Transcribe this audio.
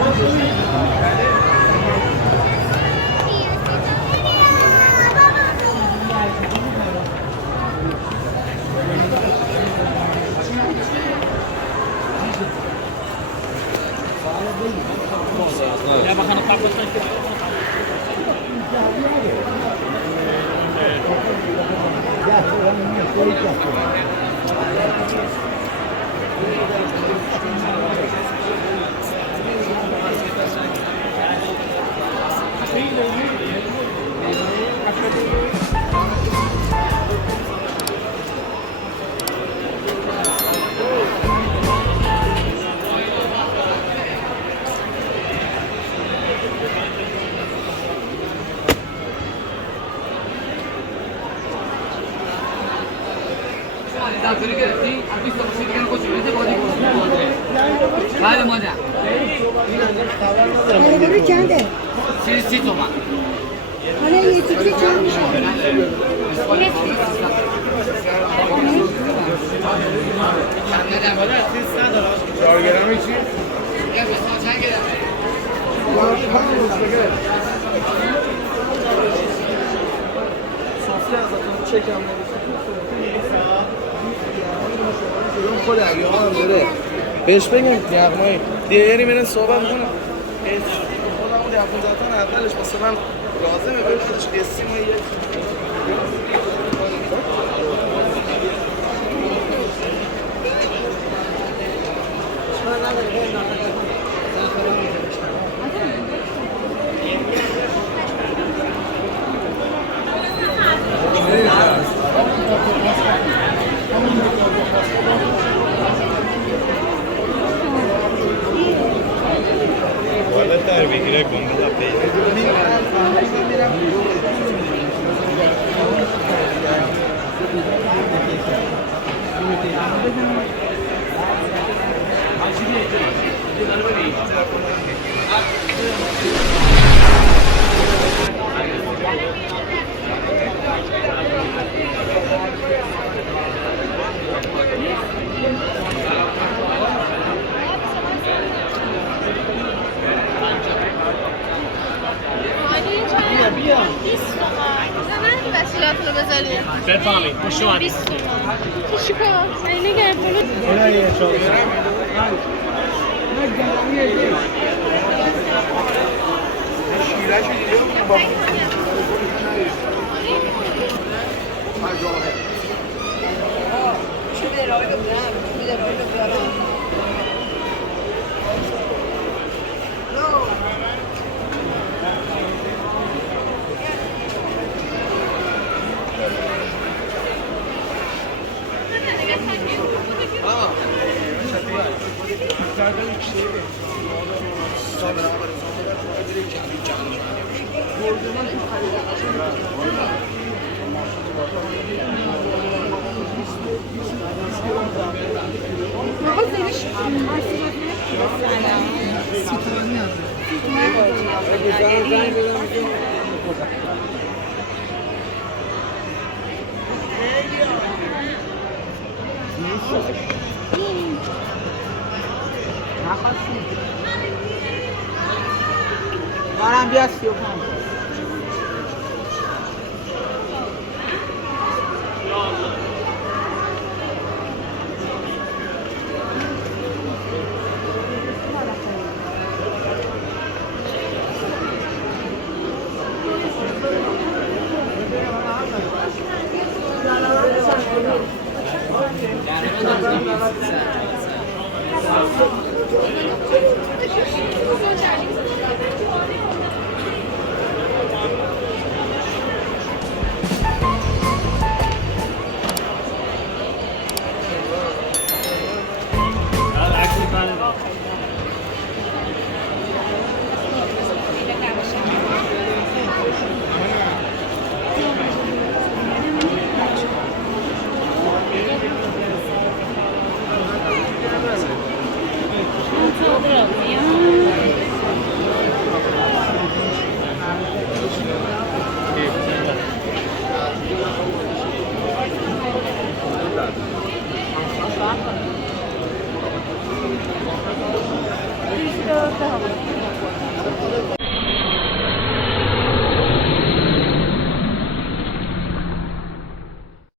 Ya bakalım kapatın. Vale, moda. Araları kendi. Siz o zaman. Hani yetişecek olmuş. Neden böyle? Yargılamak için. Ya biz sana çay gelelim. Sosyal zaten çekenleri. خود اگه داره بهش بگم یغمایی دیگری میرن صحبت میکنه خودمون یغمون ذاتن اولش مثلا لازمه بهش قسیم و یه بگیره گنده پیدا وسیلاتونو بذاریم بفهمید خوش اومدید. 20 تومن تو چیکار؟ اینه گرفتونو منم بیا 35 Yani